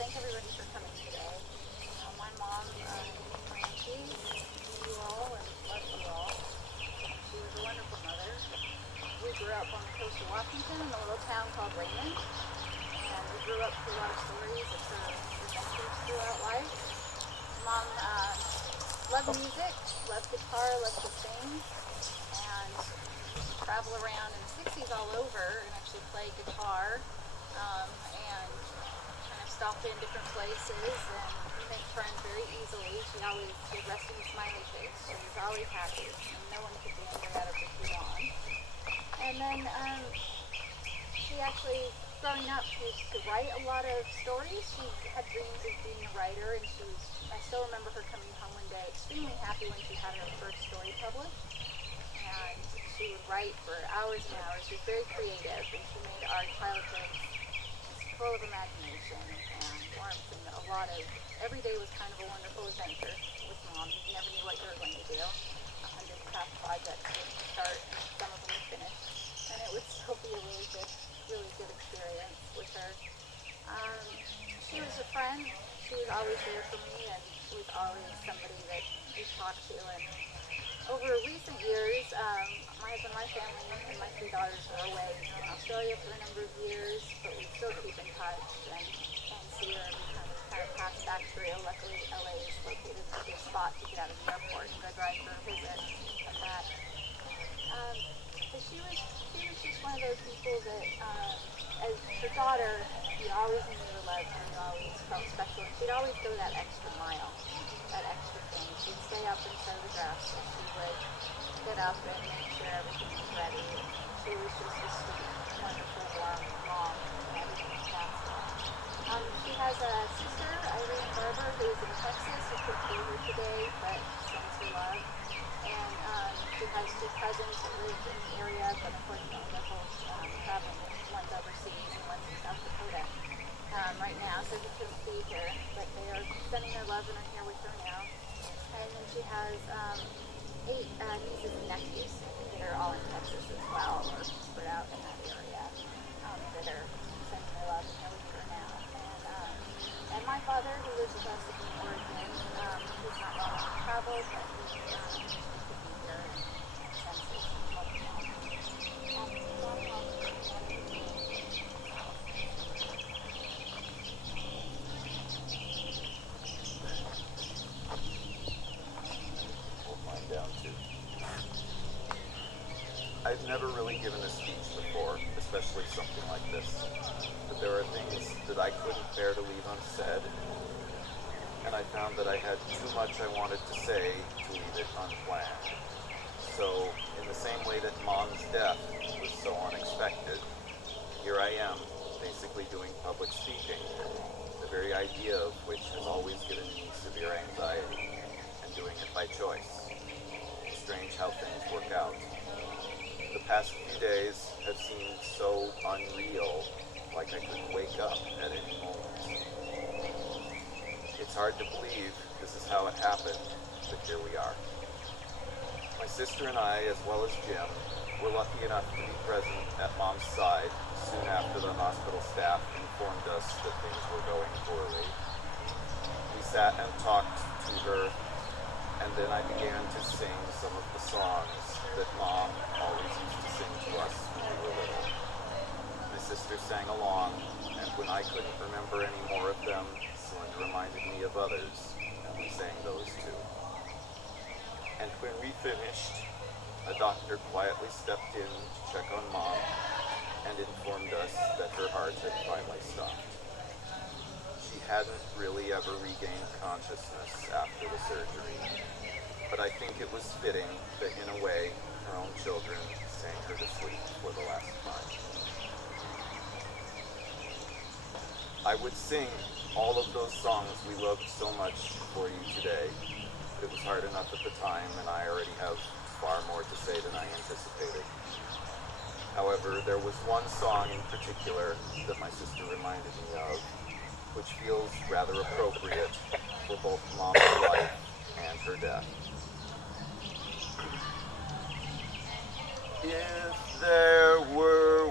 thank everybody for coming today. My mom, Ramsey, knew you all and loved you all. She was a wonderful mother. We grew up on the coast of Washington in a little town called Raymond, and we grew up through a lot of stories of her adventures throughout life. Mom loved music, loved guitar, loved to sing, and used to travel around in the 60s all over and actually play guitar and kind of stop in different places and make friends very easily. She always did resting smiley face. She was always happy, and no one could be angry at her for too long. And then she actually, growing up, she used to write a lot of stories. She had dreams of being a writer, and I still remember her coming home one day extremely happy when she had her first story published. And she would write for hours and hours. She was very creative, and she made our childhood just full of imagination and warmth, and every day was kind of a wonderful adventure with Mom. You never knew what you were going to do. 100 craft projects would start, and some of them would finish, and it would still be a really good experience with her. She was a friend. She was always there for me, and she was always somebody that we talked to. And over recent years, my husband, my family, and my 3 daughters were away in Australia for a number of years, but we still keep in touch and see her every time we kind of pass back through. Luckily, LA is located in a good spot to get out of the airport and go drive for a visit and come back. But she was just one of those people that, as her daughter, you always knew you were loved and you always felt special. And she'd always go that extra mile, that extra thing. She'd stay up and sew the dress, and she would get up and make sure everything was ready. She was just a sweet, wonderful, warm mom, and everything was fantastic. She has a sister, Irene Barber, who is in Texas, who couldn't be here today, but sends her love. And she has 2 cousins that live in the area, but unfortunately they're both traveling. One's overseas and one's in South Dakota right now, so they couldn't be here. But they are sending their love and are here with her now. And then she has 8 nieces and nephews that are all in Texas as well, or spread out in that area, that are sending their love and here with her now. And my father, who lives with us in Oregon, he's not well enough to travel, but he could be here and sends his love to Mom. Hold mine down too. I've never really given a speech before, especially something like this. But there are things that I couldn't bear to leave unsaid, and I found that I had too much I wanted to say to leave it unplanned. So, in the same way that Mom's death was so unexpected, here I am, basically doing public speaking, the very idea of which has always given me severe anxiety, and doing it by choice. It's strange how things work out. The past few days have seemed so unreal, like I could wake up at any moment. It's hard to believe this is how it happened, but here we are. My sister and I, as well as Jim, were lucky enough to be present at Mom's side soon after the hospital staff informed us that things were going poorly. We sat and talked to her, and then I began to sing some of the songs that Mom always used to sing to us when we were little. My sister sang along, and when I couldn't remember any more of them, Celinda reminded me of others, and we sang those too. And when we finished, a doctor quietly stepped in to check on Mom and informed us that her heart had finally stopped. She hadn't really ever regained consciousness after the surgery, but I think it was fitting that in a way, her own children sang her to sleep for the last time. I would sing all of those songs we loved so much for you today. It was hard enough at the time, and I already have far more to say than I anticipated. However, there was one song in particular that my sister reminded me of, which feels rather appropriate for both Mom's life and her death. If there were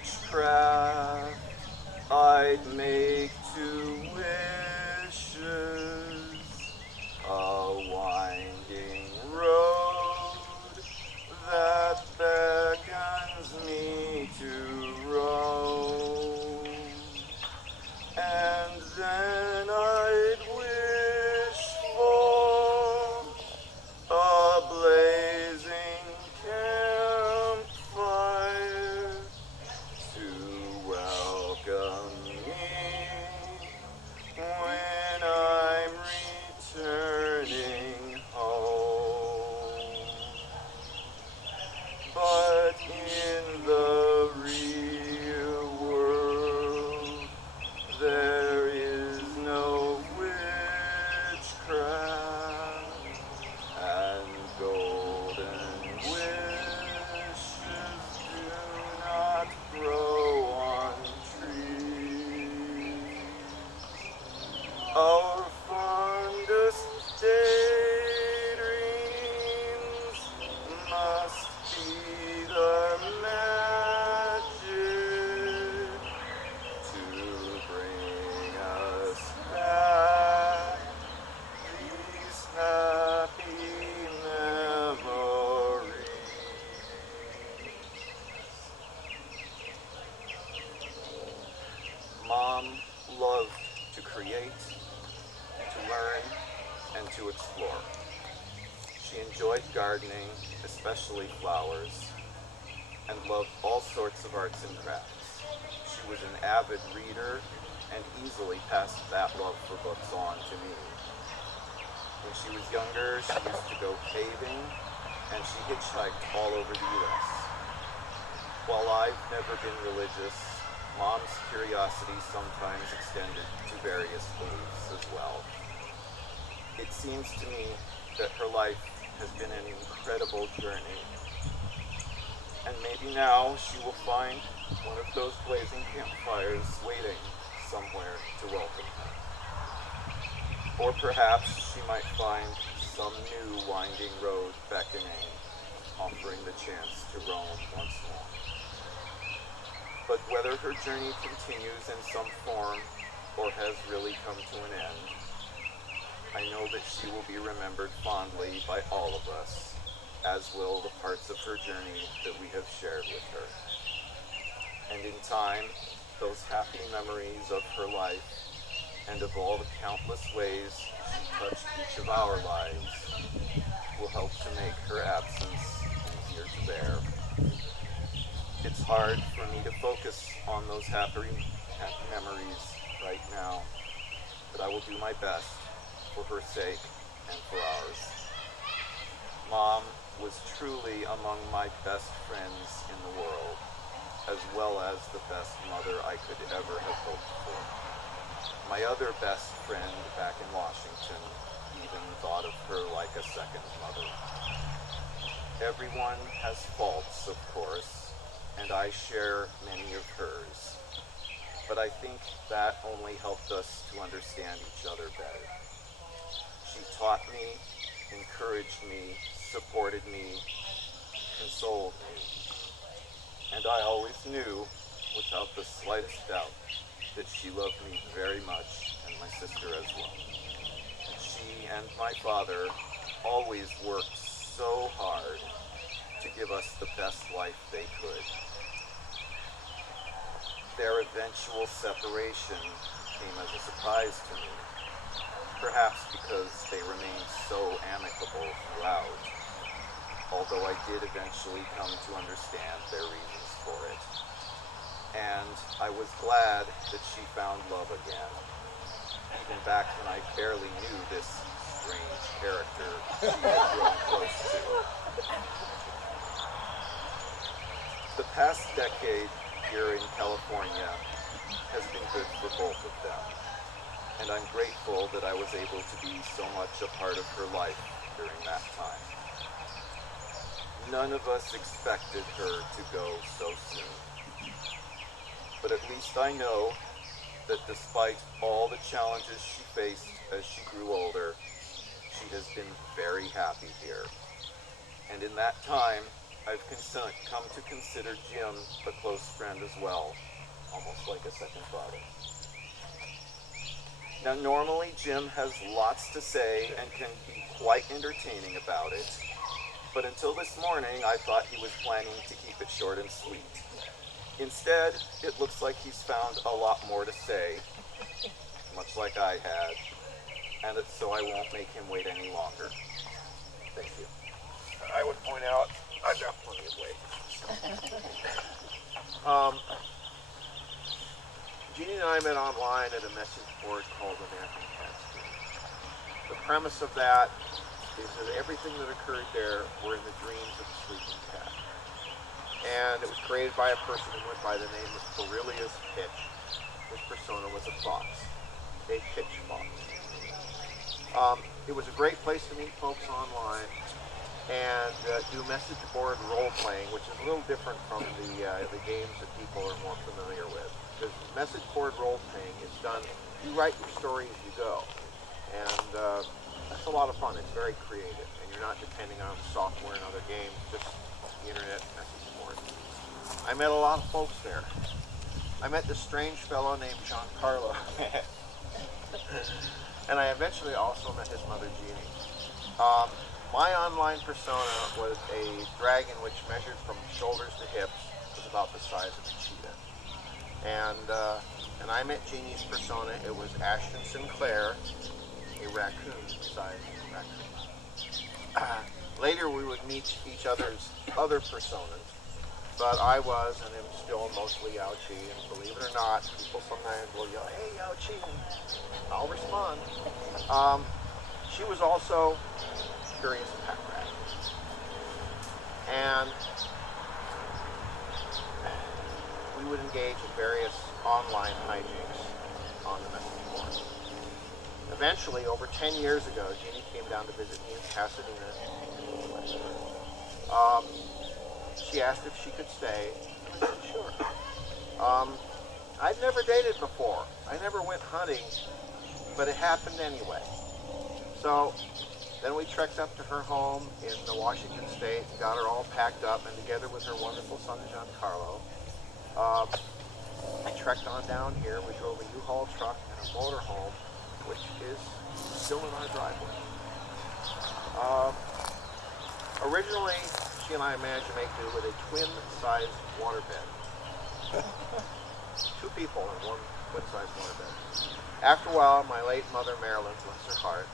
witchcraft, I'd make 2 welcome me when I'm returning home. But in the real world, there is no witchcraft, and golden wishes do not grow on trees. Our fondest daydreams must be the magic to bring us back these happy memories. Mom loved to create, to learn, and to explore. She enjoyed gardening, especially flowers, and loved all sorts of arts and crafts. She was an avid reader and easily passed that love for books on to me. When she was younger, she used to go caving, and she hitchhiked all over the U.S. While I've never been religious, Mom's curiosity sometimes extended to various beliefs as well. It seems to me that her life has been an incredible journey. And maybe now she will find one of those blazing campfires waiting somewhere to welcome her. Or perhaps she might find some new winding road beckoning, offering the chance to roam once more. But whether her journey continues in some form or has really come to an end, I know that she will be remembered fondly by all of us, as will the parts of her journey that we have shared with her. And in time, those happy memories of her life and of all the countless ways she touched each of our lives will help to make her absence easier to bear. It's hard for me to focus on those happy memories right now, but I will do my best for her sake and for ours. Mom was truly among my best friends in the world, as well as the best mother I could ever have hoped for. My other best friend back in Washington even thought of her like a second mother. Everyone has faults, of course, and I share many of hers. But I think that only helped us to understand each other better. She taught me, encouraged me, supported me, consoled me. And I always knew, without the slightest doubt, that she loved me very much, and my sister as well. She and my father always worked so hard to give us the best life they could. Their eventual separation came as a surprise to me, perhaps because they remained so amicable throughout, although I did eventually come to understand their reasons for it. And I was glad that she found love again, even back when I barely knew this strange character she had grown close to. The past decade here in California has been good for both of them, and I'm grateful that I was able to be so much a part of her life during that time. None of us expected her to go so soon. But at least I know that despite all the challenges she faced as she grew older, she has been very happy here. And in that time, I've come to consider Jim a close friend as well, almost like a second father. Now, normally Jim has lots to say and can be quite entertaining about it, but until this morning, I thought he was planning to keep it short and sweet. Instead, it looks like he's found a lot more to say, much like I had, and so I won't make him wait any longer. Thank you. I would point out, I've got plenty of weight. Jeanie and I met online at a message board called the Napping Cat School. The premise of that is that everything that occurred there were in the dreams of a sleeping cat. And it was created by a person who went by the name of Borelius Pitch. His persona was a fox, a pitch fox. It was a great place to meet folks online and do message board role playing, which is a little different from the games that people are more familiar with. Because message board role playing is done, you write your story as you go, and that's a lot of fun. It's very creative, and you're not depending on software and other games, just the internet message board. I met a lot of folks there. I met this strange fellow named Giancarlo. And I eventually also met his mother, Jeanie. My online persona was a dragon which measured from shoulders to hips, was about the size of a cheetah. And I met Jeanie's persona. It was Ashton Sinclair, a raccoon-sized raccoon. Later we would meet each other's other personas, but I was and am still mostly Yao Chi, and believe it or not, people sometimes will yell, "Hey, Yao Chi," I'll respond. She was also Curious Pet Rat. And we would engage in various online hijinks on the message board. Eventually, over 10 years ago, Jeanie came down to visit me in Pasadena. She asked if she could stay. I said, sure. I'd never dated before. I never went hunting, but it happened anyway. So then we trekked up to her home in the Washington State, got her all packed up, and together with her wonderful son, Giancarlo, I trekked on down here. We drove a U-Haul truck and a motorhome, which is still in our driveway. Originally, she and I managed to make do with a twin-sized waterbed. 2 people in one twin-sized waterbed. After a while, my late mother, Marilyn, bless her heart,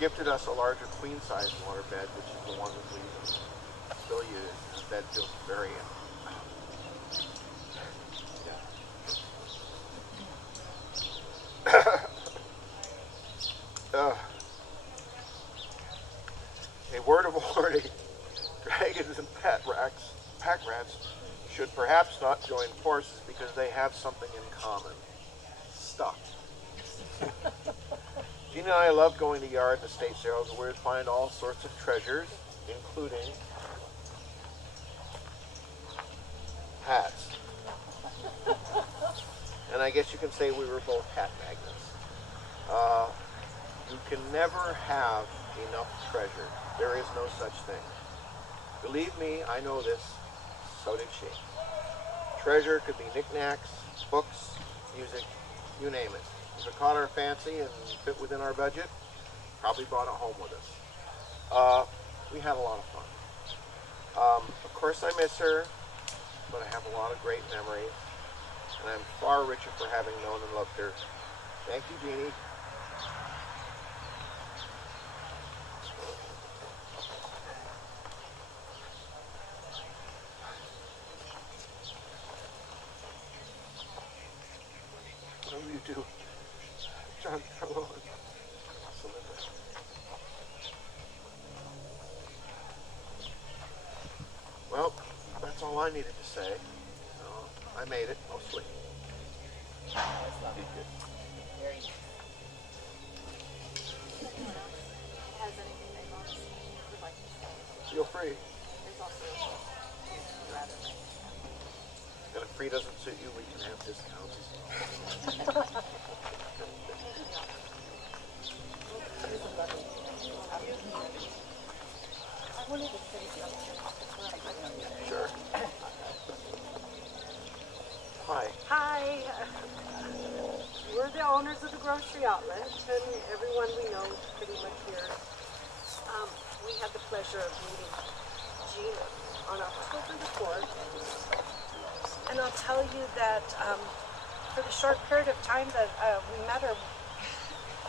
gifted us a larger queen-sized waterbed, which is the one that we still use. The bed feels very A word of warning, dragons and pack rats should perhaps not join forces because they have something in common. Stuff. Jeanie and I love going to yard and estate sales where we find all sorts of treasures, including hats. And I guess you can say we were both hat magnets. You can never have enough treasure. There is no such thing. Believe me, I know this. So did she. Treasure could be knickknacks, books, music, you name it. If it caught our fancy and fit within our budget, probably brought it home with us. We had a lot of fun. Of course, I miss her, but I have a lot of great memories, and I'm far richer for having known and loved her. Thank you, Jeanie. What do you do? Giancarlo and Celinda. Well, that's all I needed to say. I made it, mostly. That was lovely. You did. Very nice. Anyone else has anything they would like to say? Feel free. There's also rather nice. And if free doesn't suit you, we can have discounts. I wanted to say something before I go. Sure. Hi. Hi, we're the owners of the grocery outlet, and everyone we know pretty much here. We had the pleasure of meeting Jeanie on October the 4th, and I'll tell you that for the short period of time that we met her,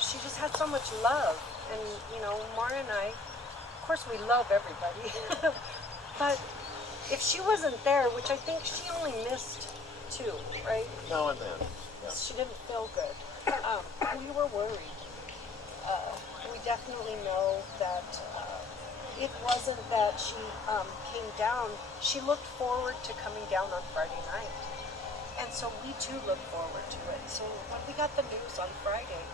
she just had so much love, and you know, Mara and I, of course we love everybody, but if she wasn't there, which I think she only missed 2, right? Now and then. she didn't feel good. We were worried. We definitely know that it wasn't that she came down. She looked forward to coming down on Friday night. And so we too looked forward to it. So when we got the news on Friday,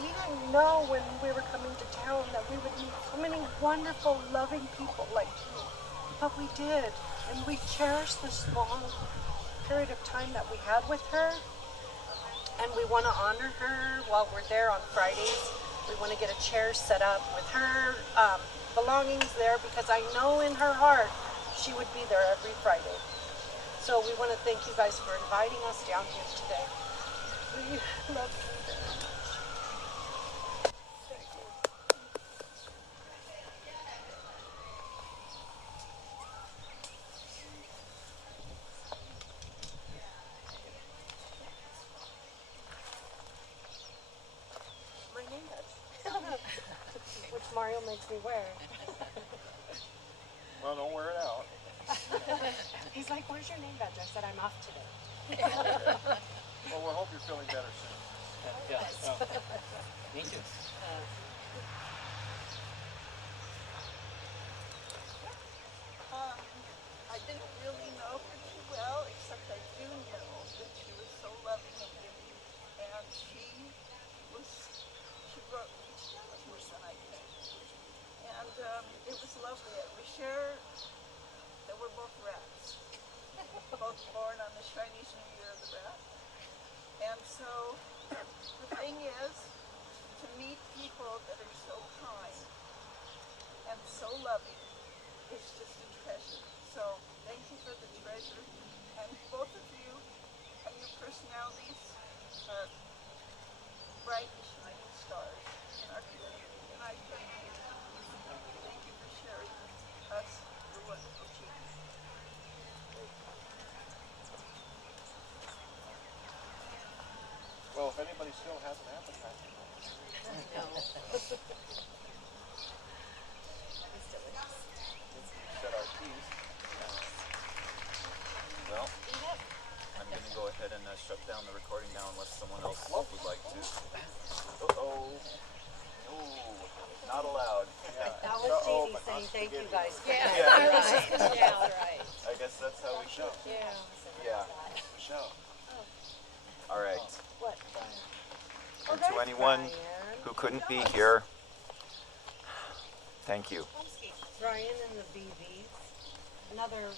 we didn't know when we were coming to town that we would meet so many wonderful, loving people like you. But we did. And we cherished this long period of time that we had with her. And we want to honor her while we're there on Fridays. We want to get a chair set up with her belongings there because I know in her heart she would be there every Friday. So we want to thank you guys for inviting us down here today. We love you very much. Thank you. My name badge, which Mario makes me wear. Well, don't wear it out. He's like, "Where's your name badge?" I said, "I'm off today." Well, we hope you're feeling better soon. Thank you. I didn't really know her too well, except I do know that she was so loving and giving, and she wrote each down as person, I think. And it was lovely. We share that we're both rats, both born on the Chinese New Year of the rat. And so the thing is, to meet people that are so kind and so loving is just a treasure. So thank you for the treasure. And both of you and your personalities are bright, shining stars in our community. And I thank you. Thank you for sharing with us your wonderful Jeanie. Well, if anybody still has an appetite, set our teeth. Well, I'm going to go ahead and shut down the recording now unless someone else would like to. Uh-oh. No, not allowed. That was Jeanie saying thank you guys. Yeah. Right. I guess that's how we show. Yeah. Michelle. All right. What? And to anyone who couldn't be here, thank you. Brian and the BBs. Another